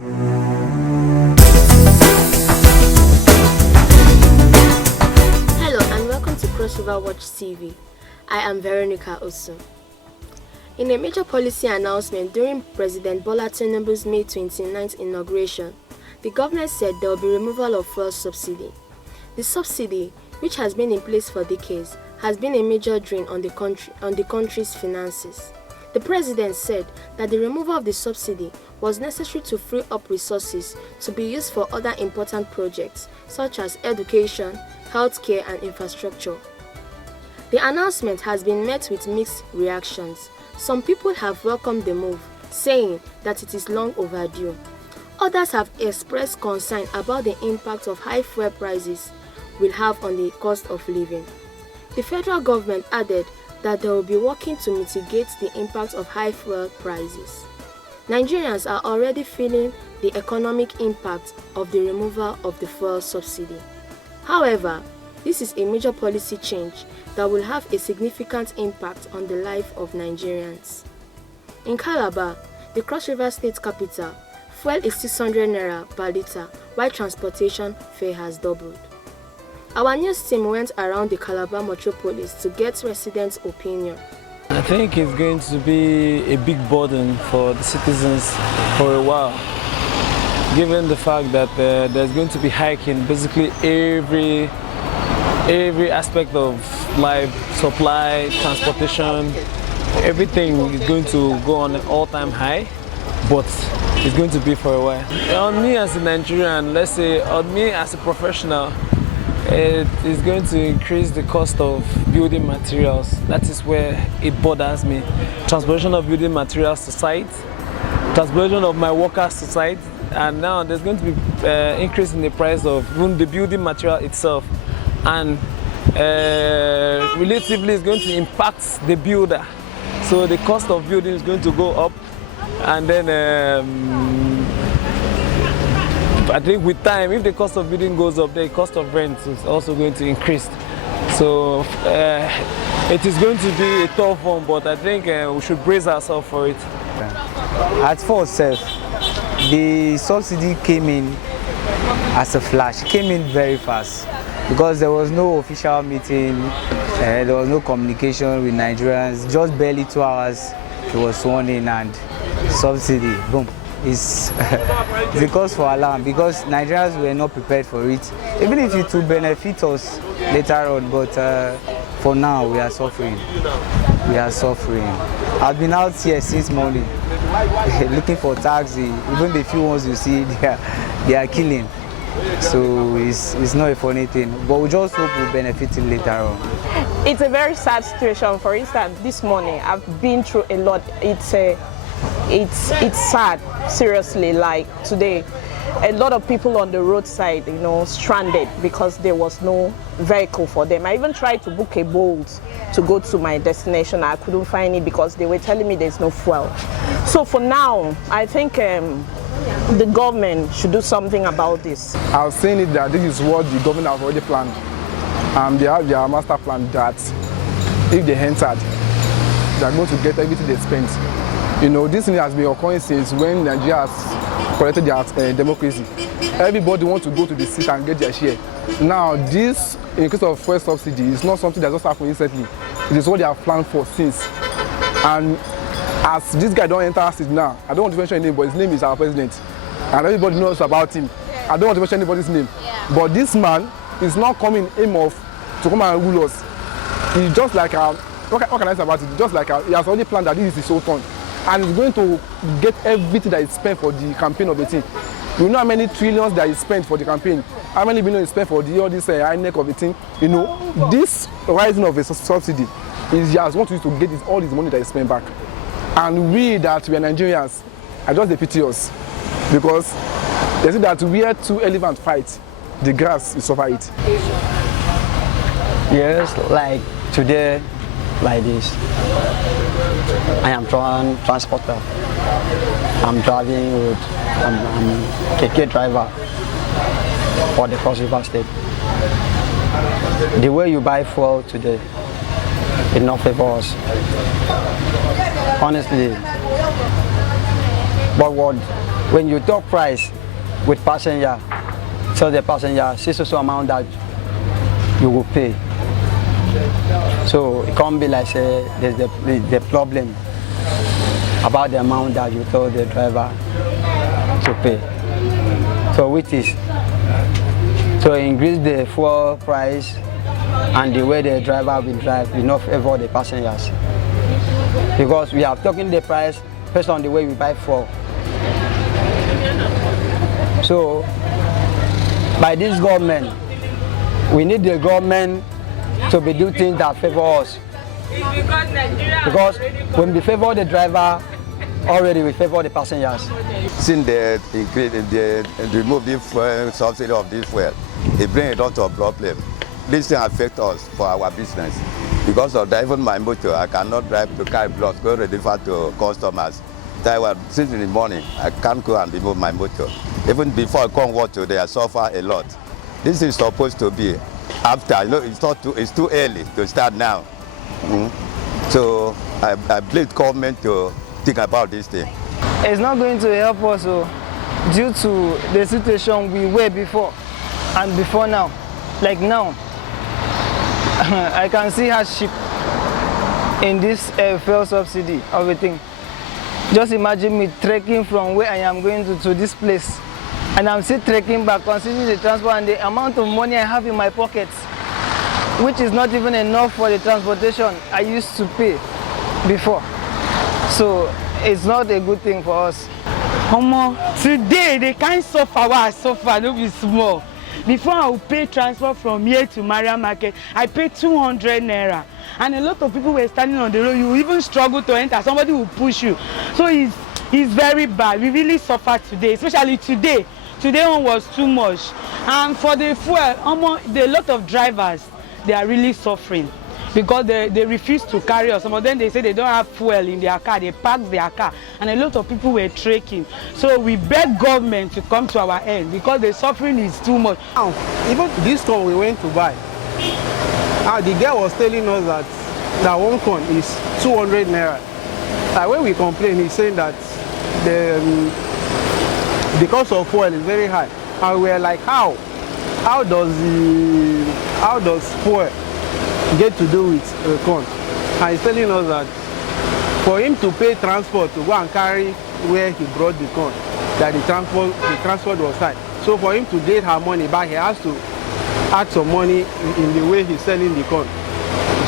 Hello and welcome to Cross River Watch TV. I am Veronica Osu. In a major policy announcement during President Bola Tinubu's May 29th inauguration, the government said there will be removal of fuel subsidy. The subsidy, which has been in place for decades, has been a major drain on the country's finances. The president said that the removal of the subsidy was necessary to free up resources to be used for other important projects such as education, healthcare, and infrastructure. The announcement has been met with mixed reactions. Some people have welcomed the move, saying that it is long overdue. Others have expressed concern about the impact of high fuel prices will have on the cost of living. The federal government added that they will be working to mitigate the impact of high fuel prices. Nigerians are already feeling the economic impact of the removal of the fuel subsidy. However, this is a major policy change that will have a significant impact on the life of Nigerians. In Calabar, the Cross River State capital, fuel is 600 naira per litre, while transportation fare has doubled. Our news team went around the Calabar metropolis to get residents' opinion. I think it's going to be a big burden for the citizens for a while, given the fact that there's going to be hiking basically every aspect of life, supply, transportation, everything is going to go on an all-time high, but it's going to be for a while. On me as a Nigerian, let's say on me as a professional, it is going to increase the cost of building materials. That is where it bothers me. Transportation of building materials to site, transportation of my workers to site, and now there's going to be increase in the price of even the building material itself. And relatively it's going to impact the builder. So the cost of building is going to go up, and then I think with time, if the cost of building goes up, the cost of rent is also going to increase. So it is going to be a tough one, but I think we should brace ourselves for it. At first, the subsidy came in as a flash, came in very fast because there was no official meeting, there was no communication with Nigerians. Just barely 2 hours, it was sworn in and subsidy, boom. It's a cause for alarm because Nigerians were not prepared for it. Even if it will benefit us later on, but for now we are suffering. We are suffering. I've been out here since morning looking for taxi. Even the few ones you see, they are killing. So it's not a funny thing, but we just hope we'll benefit it later on. It's a very sad situation. For instance, this morning I've been through a lot. It's sad, seriously. Like today, a lot of people on the roadside, stranded because there was no vehicle for them. I even tried to book a Bolt to go to my destination. I couldn't find it because they were telling me there's no fuel. So for now, I think the government should do something about this. I was saying it that this is what the government has already planned. They have their master plan that if they entered, they are going to get everything they spent. This thing has been occurring since when Nigeria has collected their democracy. Everybody wants to go to the seat and get their share. Now, this increase of fuel subsidy is not something that just happened recently. It is what they have planned for since. And as this guy don't enter seat now, I don't want to mention his name, but his name is our president. And everybody knows about him. I don't want to mention anybody's name. But this man is not coming aim of to come and rule us. He's just like what can I say about it? Just like he has already planned that this is his whole turn. And he's going to get everything that is spent for the campaign of the team. You know how many trillions that is spent for the campaign, how many billions is spent for all this INEC of the team. This rising of a subsidy is just want you to get all this money that is spent back. And we are Nigerians, I just pity us because they say that where two elephants fight, the grass will suffer it. Yes, like today, like this. I am transporter. I'm driving with I'm KK driver for the Cross River State. The way you buy fuel today, it not favors us. Honestly, but what when you talk price with passenger, tell the passenger so amount that you will pay. So it can't be like say there's the problem about the amount that you tell the driver to pay. So which is to increase the fuel price and the way the driver will drive will not favor the passengers. Because we are talking the price based on the way we buy fuel. So by this government, we need the government to be doing things that favor us. Because when we favor the driver, already we favor the passengers. Since they remove the fuel subsidy of this fuel, it brings a lot of problems. This thing affects us for our business. Because of that, even my motor, I cannot drive to carry blocks, go deliver to customers. Since in the morning, I can't go and remove my motor. Even before I come work today, I suffer a lot. This is supposed to be after, it's too early to start now. So I plead government to think about this thing. It's not going to help us due to the situation we were before and before now. Like now, I can see hardship in this fuel subsidy of a thing. Just imagine me trekking from where I am going to this place, and I'm still trekking back, considering the transport and the amount of money I have in my pockets, which is not even enough for the transportation I used to pay before. So it's not a good thing for us. Today they can't suffer what I suffer, no be small. Before I would pay transport from here to Maria Market, I paid 200 naira. And a lot of people were standing on the road. You even struggle to enter. Somebody will push you. So it's very bad. We really suffered today, especially today. Today one was too much. And for the fuel, a lot of drivers, they are really suffering because they refuse to carry us. Some of them, they say they don't have fuel in their car. They park their car. And a lot of people were trekking. So we beg government to come to our end because the suffering is too much. Now, even this corn we went to buy, the girl was telling us that one corn is 200 naira. When we complain, he's saying that the cost of fuel is very high. And we're like, how does fuel get to do with corn? And he's telling us that for him to pay transport to go and carry where he brought the corn, that the transport was high. So for him to get her money back, he has to add some money in the way he's selling the corn.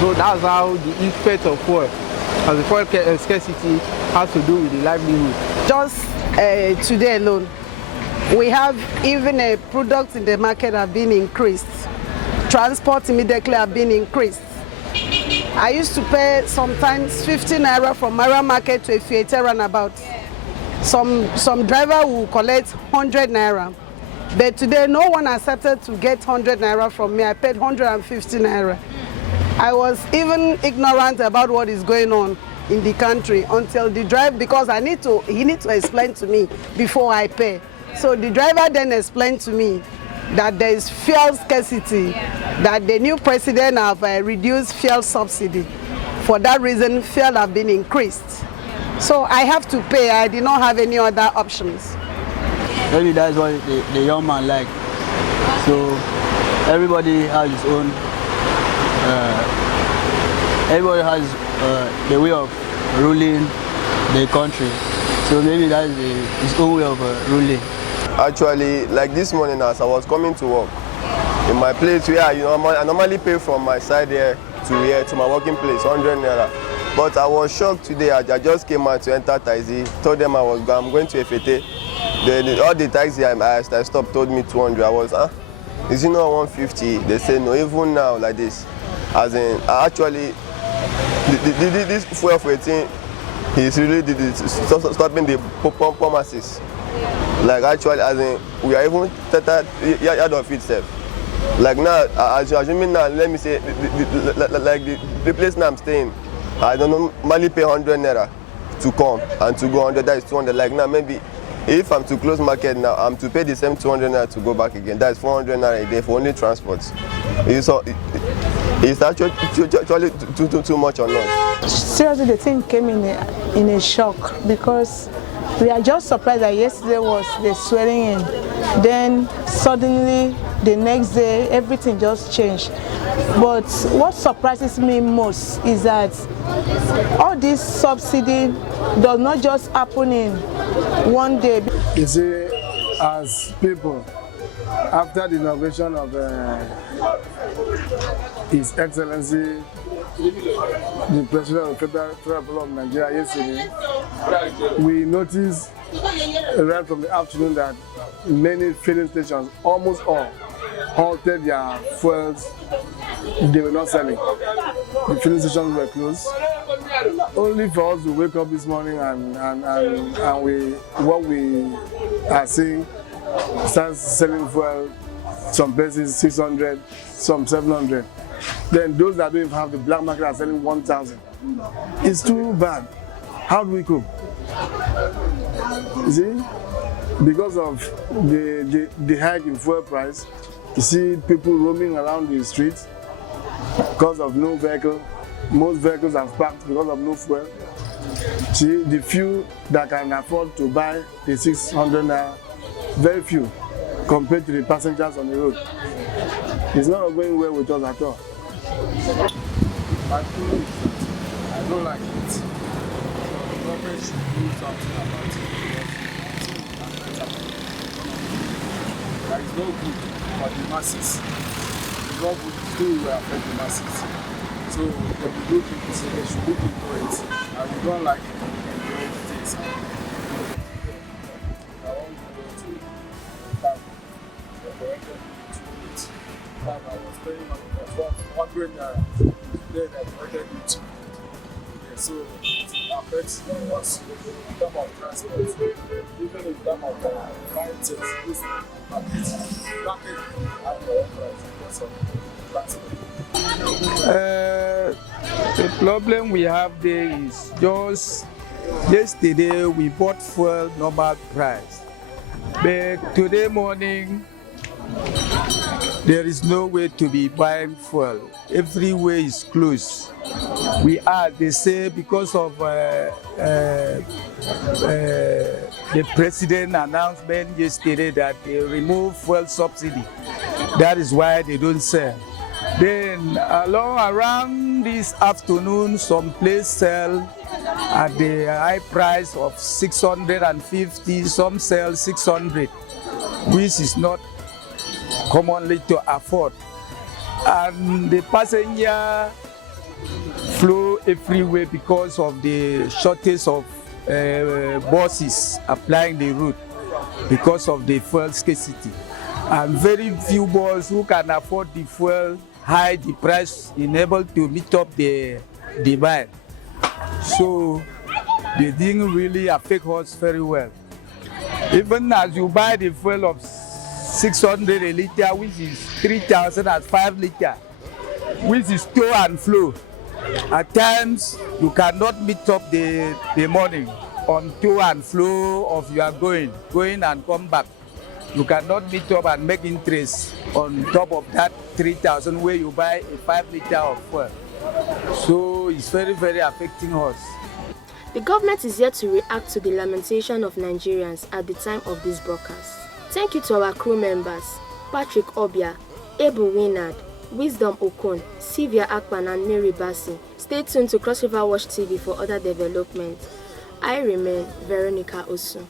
So that's how the effect of fuel, as the fuel scarcity, has to do with the livelihood. Just today alone, we have even a product in the market have been increased. Transport immediately have been increased. I used to pay sometimes 15 naira from Maria Market to a theater runabout. Some driver will collect 100 naira. But today, no one accepted to get 100 naira from me. I paid 150 naira. I was even ignorant about what is going on in the country until the driver, because he need to explain to me before I pay. So the driver then explained to me that there is fuel scarcity, that the new president have reduced fuel subsidy. For that reason, fuel have been increased. So I have to pay. I did not have any other options. Maybe that's what the young man like. So everybody has his own. Everybody has the way of ruling the country. So maybe that's his own way of ruling. Actually, like this morning as I was coming to work, in my place where I normally pay from my side here to my working place, 100 naira. But I was shocked today. I just came out to enter taxi, told them I'm going to FAT. All the taxi I stopped told me 200. I was, is it not 150? They say no, even now like this. As in, actually, this fuel for 18 is really stopping the pharmacies. Like actually, as in, we are even yard of itself. Like now, assuming now, let me say, like the place now I'm staying, I don't normally pay 100 naira to come and to go 100. That is 200. Like now, maybe if I'm to close market now, I'm to pay the same 200 naira to go back again. That is 400 naira a day for only transport. It's actually too much on us. Seriously, the thing came in a shock because We are just surprised that yesterday was the swearing in. Then suddenly the next day everything just changed. But what surprises me most is that all this subsidy does not just happen in one day. You see, as people, after the inauguration of His Excellency, the President of the Federal Republic of Nigeria yesterday, we noticed right from the afternoon that many filling stations, almost all, halted their fuels. They were not selling. The filling stations were closed. Only for us to wake up this morning and what we are seeing, start selling fuel, some places 600, some 700. Then those that don't even have the black market are selling 1,000. It's too bad. How do we cope? You see, because of the hike in fuel price, you see people roaming around the streets because of no vehicle. Most vehicles are parked because of no fuel. See, the few that can afford to buy the 600 naira, very few compared to the passengers on the road. It's not going well with us at all. I don't like it. The government should do something about it. That is not good for the masses. It's not good to affect the masses. So they should look into it. And we don't like it. Things. I want to go to bank. I was paying 100 naira. Then I corrected it to. Yeah, so it affects us in terms of transport. Even in terms of buying things, this market have the price because of transport. The problem we have there is just yesterday we bought fuel normal price, but today morning there is no way to be buying fuel. Everywhere is closed. They say because of the president announcement yesterday that they remove fuel subsidy. That is why they don't sell. Then around this afternoon, some places sell at the high price of 650, some sell 600, which is not commonly to afford. And the passenger flow everywhere because of the shortage of buses applying the route because of the fuel scarcity. And very few buses who can afford the fuel high the price unable to meet up the demand. So they didn't really affect us very well. Even as you buy the fuel of 600 a liter, which is 3,000 at 5 liters, which is to and flow. At times you cannot meet up the money on to and flow of your going and come back. You cannot meet up and make interest on top of that 3,000 where you buy a 5 liter of fuel. So it's very, very affecting us. The government is yet to react to the lamentation of Nigerians at the time of this broadcast. Thank you to our crew members, Patrick Obia, Abel Winard, Wisdom Okon, Sylvia Akpan and Mary Bassi. Stay tuned to Cross River Watch TV for other developments. I remain Veronica Osu.